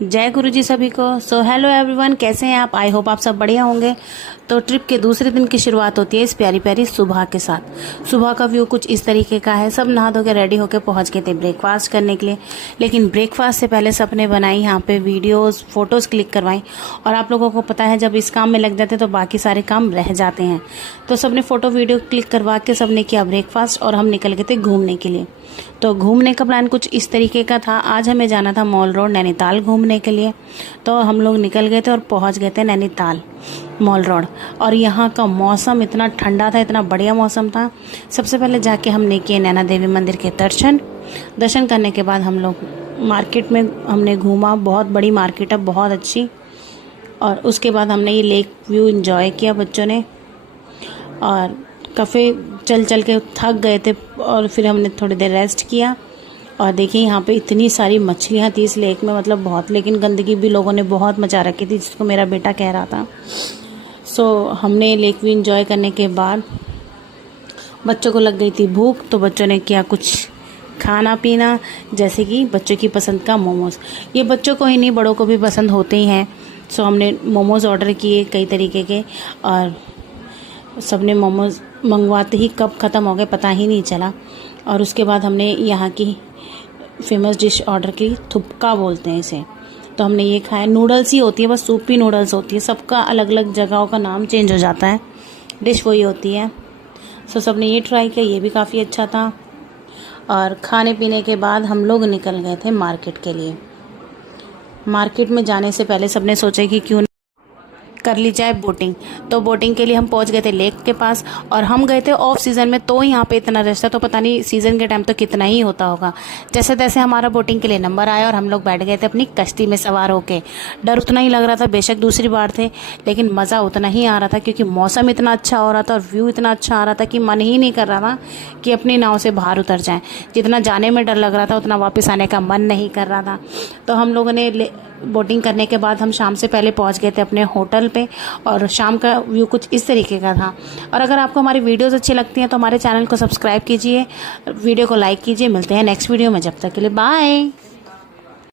जय गुरु जी सभी को। सो हेलो एवरीवन, कैसे हैं आप? आई होप आप सब बढ़िया होंगे। तो ट्रिप के दूसरे दिन की शुरुआत होती है इस प्यारी प्यारी सुबह के साथ। सुबह का व्यू कुछ इस तरीके का है। सब नहा धो के रेडी होके पहुंच गए थे ब्रेकफास्ट करने के लिए, लेकिन ब्रेकफास्ट से पहले सबने बनाई यहाँ पे वीडियोस, फोटोज़ क्लिक करवाई। और आप लोगों को पता है जब इस काम में लग जाते हैं तो बाकी सारे काम रह जाते हैं। तो सबने फ़ोटो वीडियो क्लिक करवा के सबने किया ब्रेकफास्ट और हम निकल गए थे घूमने के लिए। तो घूमने का प्लान कुछ इस तरीके का था। आज हमें जाना था मॉल रोड नैनीताल घूमने के लिए। तो हम लोग निकल गए थे और पहुंच गए थे नैनीताल मॉल रोड। और यहाँ का मौसम इतना ठंडा था, इतना बढ़िया मौसम था। सबसे पहले जाके हमने किए नैना देवी मंदिर के दर्शन करने के बाद हम लोग मार्केट में हमने घूमा। बहुत बड़ी मार्केट है, बहुत अच्छी। और उसके बाद हमने ये लेक व्यू एंजॉय किया बच्चों ने। और काफ़ी चल चल के थक गए थे और फिर हमने थोड़ी देर रेस्ट किया। और देखिए यहाँ पे इतनी सारी मछलियाँ थी इस लेक में, मतलब बहुत। लेकिन गंदगी भी लोगों ने बहुत मचा रखी थी, जिसको मेरा बेटा कह रहा था। सो हमने लेक व्यू एंजॉय करने के बाद बच्चों को लग गई थी भूख, तो बच्चों ने किया कुछ खाना पीना, जैसे कि बच्चों की पसंद का मोमोज़। ये बच्चों को ही नहीं, बड़ों को भी पसंद होते ही हैं। सो हमने मोमोज़ ऑर्डर किए कई तरीके के, और सबने मोमोज़ मंगवाते ही कब ख़त्म हो गए पता ही नहीं चला। और उसके बाद हमने यहाँ की फेमस डिश ऑर्डर की, थुपका बोलते हैं इसे। तो हमने ये खाया। नूडल्स ही होती है, बस सूपी नूडल्स होती है। सबका अलग अलग जगहों का नाम चेंज हो जाता है, डिश वही होती है। सो सबने ये ट्राई किया, ये भी काफ़ी अच्छा था। और खाने पीने के बाद हम लोग निकल गए थे मार्केट के लिए। मार्केट में जाने से पहले सबने सोचा कि क्यों कर ली जाए बोटिंग। तो बोटिंग के लिए हम पहुंच गए थे लेक के पास। और हम गए थे ऑफ सीज़न में, तो यहाँ पे इतना रश था। तो पता नहीं सीज़न के टाइम तो कितना ही होता होगा। जैसे तैसे हमारा बोटिंग के लिए नंबर आया और हम लोग बैठ गए थे अपनी कश्ती में सवार होके। डर उतना ही लग रहा था, बेशक दूसरी बार थे, लेकिन मज़ा उतना ही आ रहा था, क्योंकि मौसम इतना अच्छा हो रहा था और व्यू इतना अच्छा आ रहा था कि मन ही नहीं कर रहा था कि अपनी नाव से बाहर उतर जाएँ। जितना जाने में डर लग रहा था उतना वापस आने का मन नहीं कर रहा था। तो हम लोगों ने बोटिंग करने के बाद हम शाम से पहले पहुंच गए थे अपने होटल पे। और शाम का व्यू कुछ इस तरीके का था। और अगर आपको हमारी वीडियोस अच्छी लगती हैं तो हमारे चैनल को सब्सक्राइब कीजिए, वीडियो को लाइक कीजिए। मिलते हैं नेक्स्ट वीडियो में, जब तक के लिए बाय।